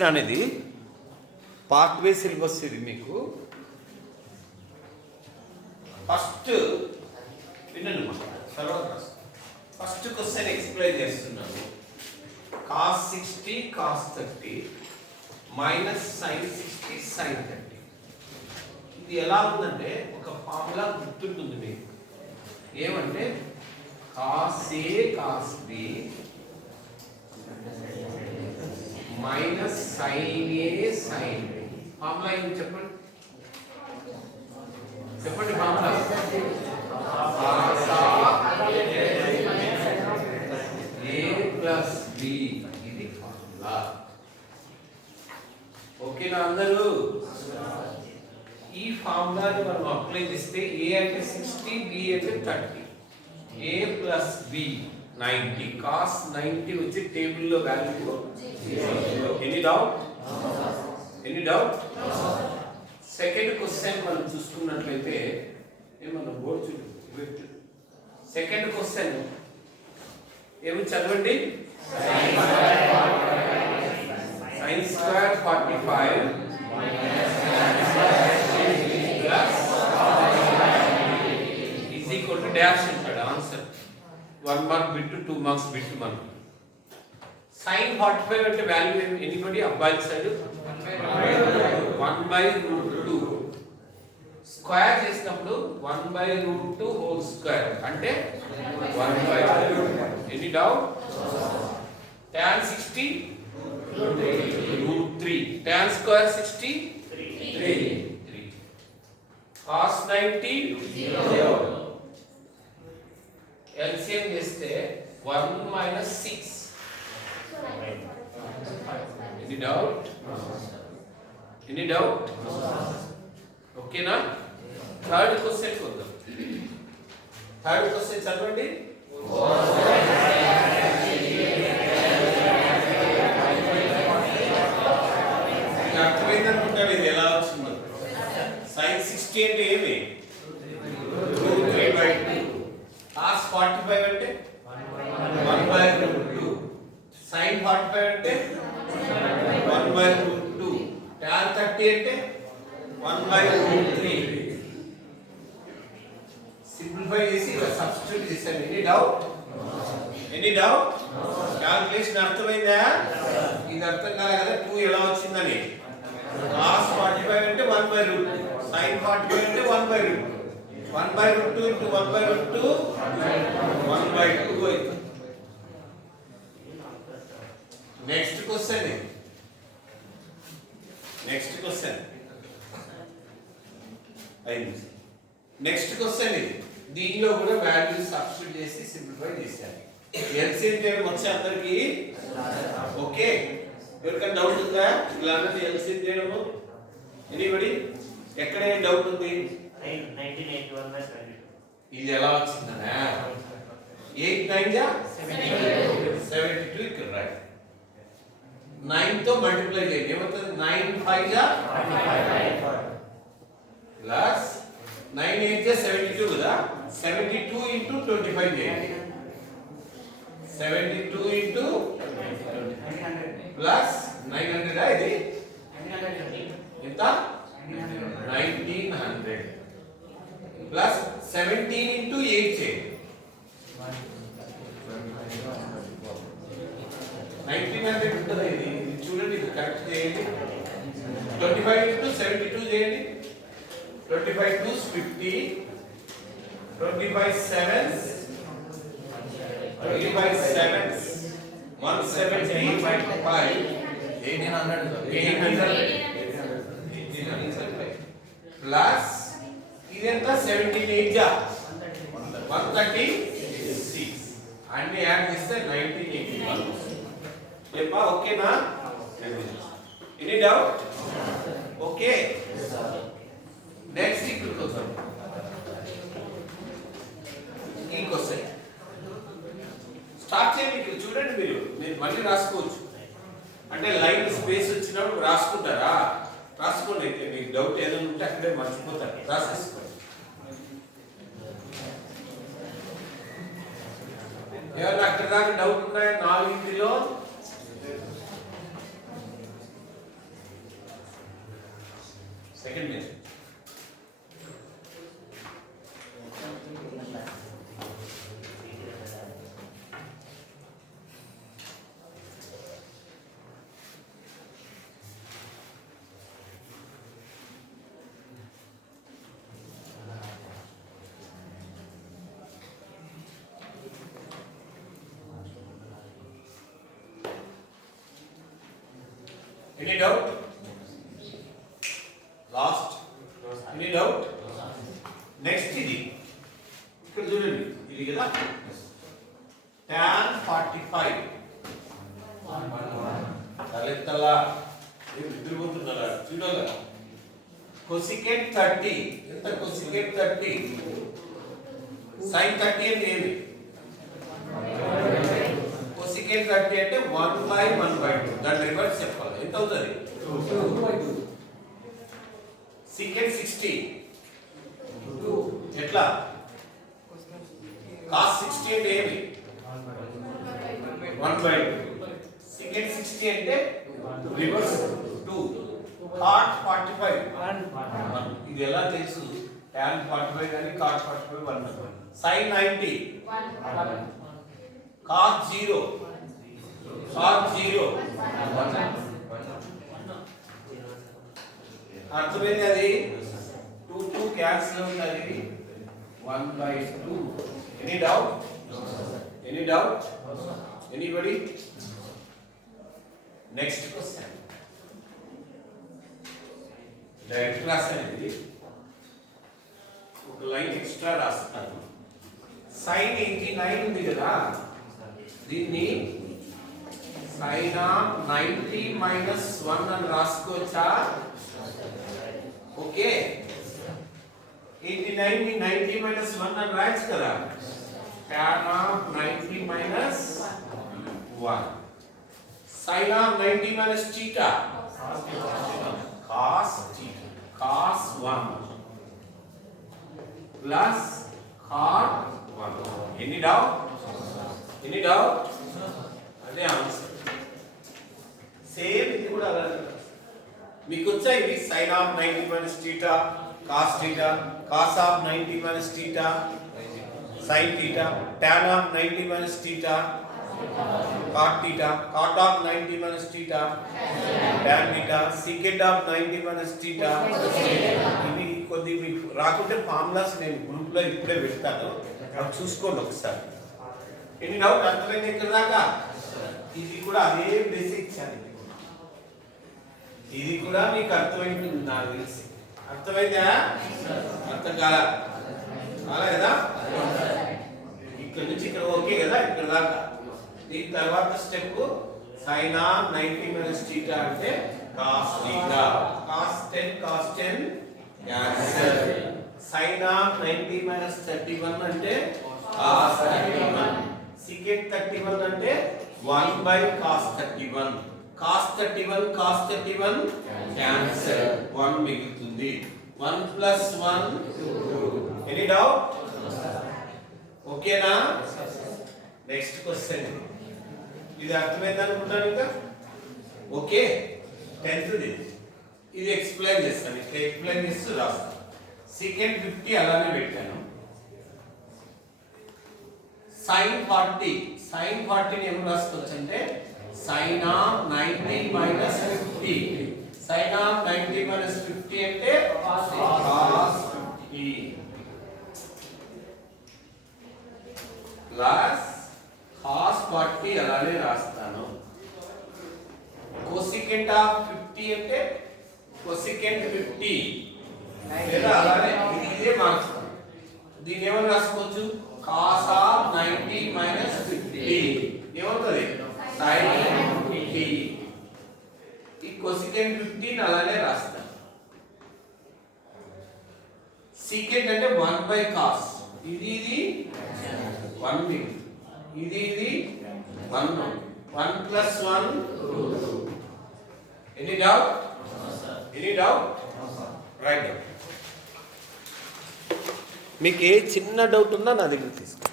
ఇచ్చిన అనేది పార్ట్ వే సిలబస్ ఇది మీకు. ఫస్ట్ వినండి, ఫస్ట్ క్వశ్చన్ ఎక్స్ప్లెయిన్ చేస్తున్నాను. cos 60 cos 30 మైనస్ sin 60 sin 30. ఇది ఎలా ఉందంటే ఒక ఫార్ములా గుర్తుంటుంది మీకు. ఏమంటే cos A cos B minus sin A sin B. Formula ఏంటి చెప్పండి, చెప్పండి ఫార్ములా. A ప్లస్ B ఇది ఫార్ములా. ఓకేనా అందరూ? ఈ ఫార్ములాని మనం అప్లై చేస్తే A అంటే 60, B అంటే 30. A ప్లస్ B 90, cos 90 వచ్చి టేబుల్లో value. Any doubt? Any doubt? Second question మనం చూసుకున్నట్లయితే ఏమన్నా బోర్డు చూడు. సెకండ్ క్వశ్చన్ ఏమి చదవండి. sin square 45 is equal to dash అంటాడు ఆన్సర్. 1 మార్క్ బిట్ 2 మార్క్స్ బిట్ మనకు. sin 45 అంటే వాల్యూ ఎనీబడి అబ్బాయి సైడ్ 1/√2 స్క్వేర్ చేసినప్పుడు 1/√2 హోల్ స్క్వేర్ అంటే 1/2. Any doubt? tan 60 √3, tan square 60 3, cos 90 0. LCM చేస్తే 1 minus 6. Any doubt? Any doubt? ఓకేనా? థర్డ్ క్వశ్చన్ చూద్దాం. థర్డ్ క్వశ్చన్ చదవండి. అర్థమైందనుకుంటాడు ఇది ఎలా వచ్చిందో. sin 60 అంటే ఏమి? √3/2. cos 45 అంటే 1/√2. sin 45 అంటే 1/√2. tan 30 అంటే 1/√3. సింప్లిఫై చేసి సబ్స్టిట్యూట్ చేశాను. Any doubt? Any doubt? Calculation అర్థమైందా? ఇది అర్థం కాలే కదా 2 ఎలా వచ్చిందని. cos 45 అంటే 1/√2, sin 45 అంటే 1/√2. 1/√2 into 1/√2 1/2 అవుతుంది. నెక్స్ట్ క్వశ్చన్ ఇది. నెక్స్ట్ క్వశ్చన్ అయింది. నెక్స్ట్ క్వశ్చన్ ఇది. దీనిలో కూడా వాల్యూస్ సబ్స్టిట్యూట్ చేసి సింప్లిఫై చేశారు. ఎల్సిఎం చేయడం వచ్చే అందరికి ఓకే. ఎవరికైనా డౌట్ ఉందా ఇలా అన్నది ఎల్సిఎం చేయడము? ఎనీబడి ఎక్కడ ఏం డౌట్ ఉంది? 1981/72 ఇది ఎలా వచ్చిందనా? 8 9 జా 72 ఇక్కడ రైట్. 9 తో మల్టిప్లై చేయండి ఏమవుతుంది? 9 5 జా 45 ప్లస్ 9 8 జా 72 కదా. 72 into 25 చేయండి. 72 into ప్లస్ 900 ఇది ఎంత? 1900 ప్లస్ 17 into 8 చేయండి. 1900 ఉంటుందా ఇది? చూడండి ఇది కరెక్ట్ చేయండి. 25 into 72 చేయండి. 25 2s 50, 25 7s 175 ప్లస్ ఇది ఎంత? 17 8 జా 136 అన్ని యాడ్ చేస్తే 1981 చెప్పా. ఓకేనా? Any doubt? ఓకే. నెక్స్ట్ ఇక్కడికి వద్దాం. ఈ క్వశ్చన్ స్టార్ట్ చేయండి. ఇక్కడ చూడండి, మీరు మళ్ళీ రాసుకోవచ్చు. అంటే లైన్ స్పేస్ వచ్చినప్పుడు రాసుకుంటారా? రాసుకోండి. అయితే మీకు డౌట్ ఏదైనా ఉంటే అక్కడే మర్చిపోతారు, రాసేసుకోండి. ఏమన్నా అక్కడ దాకా డౌట్ ఉన్నాయా? 4 ఇంటిలో second method. Any doubt? Last. Any doubt? Next ఇది ఇక్కడ చూడండి, ఇది కదా tan 45 తలెత్తలా నిద్రపోతున్నారా చూడాలా. cosecant 30 ఎంత cosecant 30 sin 30 అంటే ఏమి cosecant 30 అంటే 1/1/2 దాని రివర్స్ చెప్పాలి. ఎంత అవుతుంది? 2/2. secant 60 ఎట్లా cos 60 అంటే ఏమి 1/2. secant 60 అంటే రివర్స్ 2. cot 45 1. ఇది ఎలా తెలుసు? tan 45 కానీ cot 45 1. sin 90 cos 0 అర్థమైంది? అది 2 క్యాన్సిల్ అవుతుంది. 1/2. Any doubt? Any doubt? Anybody? Next question direct రాస్తానండి, ఒక లైన్ ఎక్స్ట్రా రాస్తాను. sin 89 ఉంది కదా, దీన్ని sin 90 - 1 అని రాసుకోవచ్చా? ఓకే, 89 ని 90 - 1 అని రాయొచ్చు కదా. tan 90 - 1 sin 90 - theta cos theta cos 1 plus cot 1. Any doubt? Any doubt? అదే ఆన్సర్. సేమ్ ఇది కూడా అలానే మీకు వచ్చాయి. ఇవి sin 90 - theta cos theta cos 90 - theta sin theta tan 90 - theta cot theta cot 90 - theta tan theta secant 90 - theta. ఇవి కొద్ది మీకు రాకుంటే ఫార్ములాస్ నేను గ్రూప్ లో ఇప్పుడే పెడతాను, అవి చూసుకోండి ఒకసారి. ఎన్ని డౌట్? అర్థమైంది ఇక్కడ దాకా? ఇది కూడా అదే బేసిక్స్ అని, ఇది కూడా మీకు అర్థమైంది నాకు తెలిసి. అర్థమైందా? అర్థం కాదా కదా? ఇక్కడ నుంచి ఇక్కడ ఓకే కదా, ఇక్కడ దాకా. దీని తర్వాత స్టెప్ sin 90 - theta అంటే cos theta cos 10 cancel. sin 90 - 31 అంటే cos 31. secant 31 అంటే 1/cos 31. cos 31 క్యాన్సల్, 1 మిగులుతుంది. 1 + 1 2. Any doubt? ఓకేనా? Next question. ఇది అర్థమైంది అనుకుంటాను ఇంకా. ఓకే, 10th ఇది ఎక్స్ప్లెయిన్ చేస్తాను. ఇక్కడ ఎక్స్ప్లెయిన్ చేస్తూ రాస్తాను. secant 50 అలానే పెట్టాను. sin 40 ని ఏం రాసుకోవచ్చు అంటే sin 90 - 50. sin 90 - 50 అంటే cos 50 ప్లస్ cos 40 అలానే రాస్తాను. cosecant 50 అంటే cosecant 50 లేదా అలానే ఇదే మార్చుతాను. దీన్ని ఏమని రాసుకోవచ్చు? cos 90 - 50 ఏమవుతుంది? sin 50. ఈ cosecant 50 అలానే రాస్తాను. secant అంటే 1/cos. ఇది 1 ఇది 1 1 + 1 2. Any doubt? Any doubt? Right. మీకు ఏ చిన్న డౌట్ ఉన్నా నా దగ్గర తీసుకోండి.